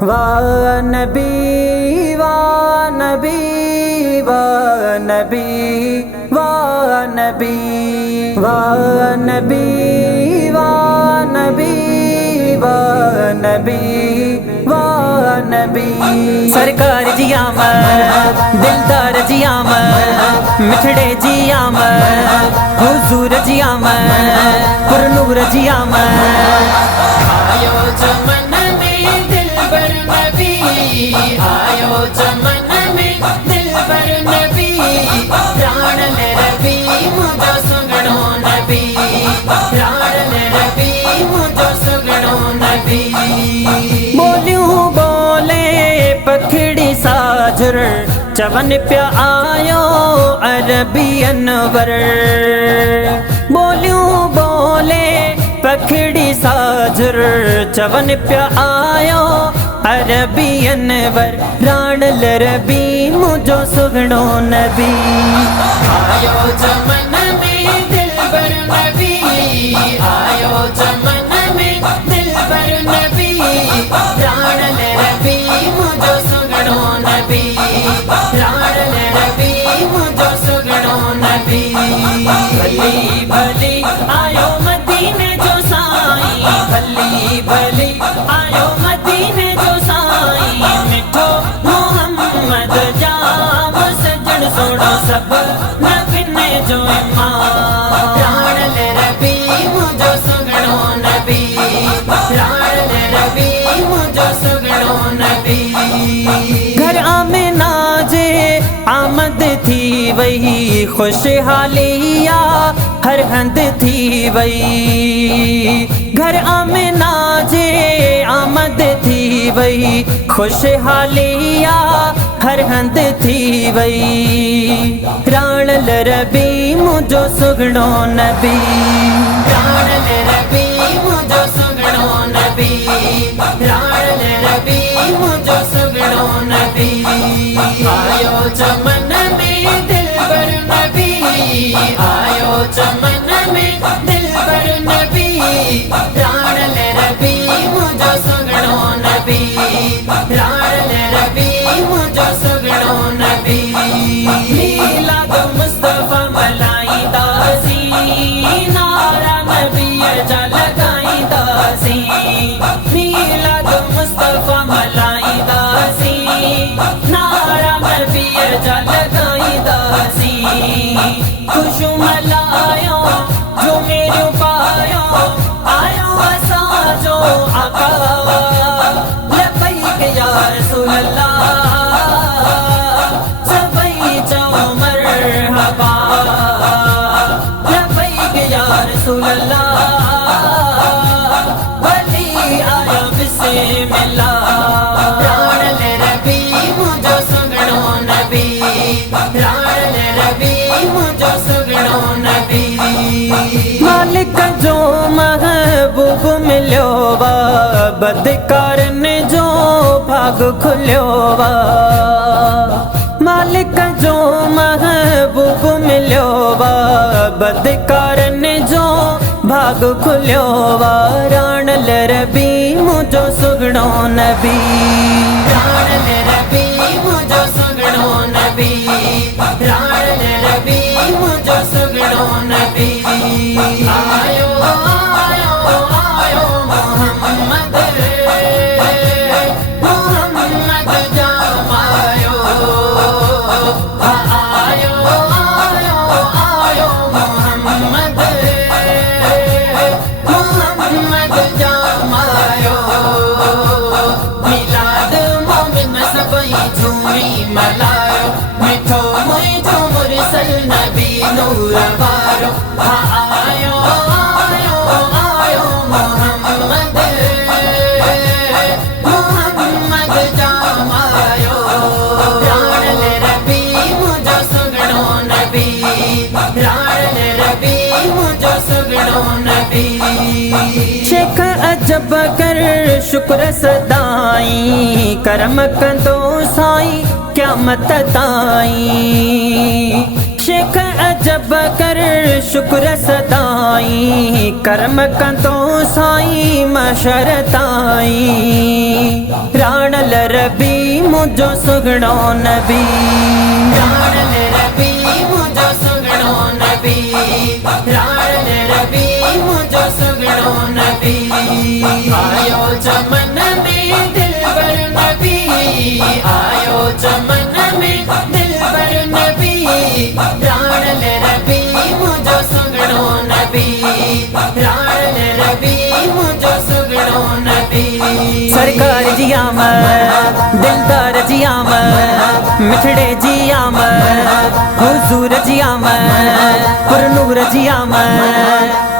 वाह नबी वाह नबी वाह नबी वाह नबी वाह नबी वाह नबी वाह नबी वाह नबी। सरकार जी आमद दिलदार जी आमद मिठड़े जी आमद हुजूर जी आमद पुरनूर जी आमद। आयो चमन में दिलबर नबी, आयो चमन में दिलबर नबी, प्राण ले रबी मुझो सुगड़ो नबी, प्राण ले रबी मुझो सुगड़ो नबी। बोलियूं बोले पखड़ी साझर चवन प्या आयो अरबी अनवर। बोलियूं बोले पखड़ी साझर चवन प्या आयो अरबी अनवर। राण लरबी मुझो सुगड़ो नबी। आयो चमन में दिलबर नबी, आयो चमन में दिलबर नबी, प्राण ले रबी मुझो सुगड़ो नबी, प्राण ले रबी मुझो सुगड़ो नबी। भली भली आयो मदीने जो साईं, भली भली आयो मदीने जो साईं, मिठो मोहम्मद जाम सजण सोड़ो सब नबिने जो इमाम। प्राण ले रबी मुझो सुगड़ो नबी, प्राण ले रबी मुझो सुगड़ो नबी। घर आमिना जे आमद थी वही खुशहालिया हर हंद थी वही। घर आमिना जे आमद थी वही खुशहालिया हर हंद थी वही। राण लरबी मुझो सुगड़ो नबी, प्राण ले रबी मुझो सुगड़ो नबी, प्राण ले रबी मुझो सुगड़ो नबी। आयो चमन में दिलबर नबी, आयो चमन में दिलबर नबी, प्राण ले रबी मुझो सुगड़ो नबी, प्राण ले रबी मुझो सुगड़ो नबी। मीलाद मुस्तफा मलाई दासी, नारा नबी जा लगाई दासी। मीलाद मुस्तफा मलाई दासी, नारा नबी जा लगाई दासी। खुशू मलायो जो मेरे पायो, आयो असा जो आका लबैक या रसूल अल्लाह, सबई जाओ मरहबा लबैक या रसूल अल्लाह, वली आया बिस्मिल्लाह। प्राण ले रबी मुझो सुगड़ो नबी, प्राण ले रबी मुझो सुगड़ो नबी। मालिक जो महबूब मिलो वा बदकारन जो भाग खुल्यो वा। मालिक जो महबूब मिलो वा बदकारन जो भाग खुल्यो वा। राण लरबी मुझो सुगड़ो नबी, प्राण ले रबी मुझो सुगड़ो नबी, प्राण ले रबी मुझो सुगड़ो नबी। आयो आयो आयो मोहम्मद, मोहम्मद जाम आयो। आयो आयो आयो मोहम्मद, मोहम्मद जाम आयो। मिलाद मोमिन सबई झूमी मलायो, मिठो मुइठो मुरसल नबी नूर वारो। आयो आयो आयो मोहम्मद, मोहम्मद जाम आयो। प्राण ले रबी मुझो सुगड़ो नबी, प्राण ले रबी मुझो सुगड़ो नबी। शेख अजब कर शुक्र सदाई करम कंदो साईं क़यामत ताईं। शेख अजब कर शुक्र सदाई कर्म कंदो साईं मशर ताईं। राण रबी मुझो सुगड़ो नबी, प्राण ले रबी मुझो सुगड़ो नबी, प्राण ले रबी मुझो सुगड़ो नबी। आयो चमन में दिलबर नबी, आयो चमन में दिलबर नबी, प्राण ले रबी मुझो सुगड़ो नबी, प्राण ले रबी मुझो सुगड़ो नबी। सरकार जी आमद, दिलदार जी आमद, मिठड़े जी आमद, हुजूर जी आमद, पुरनूर जी आमद,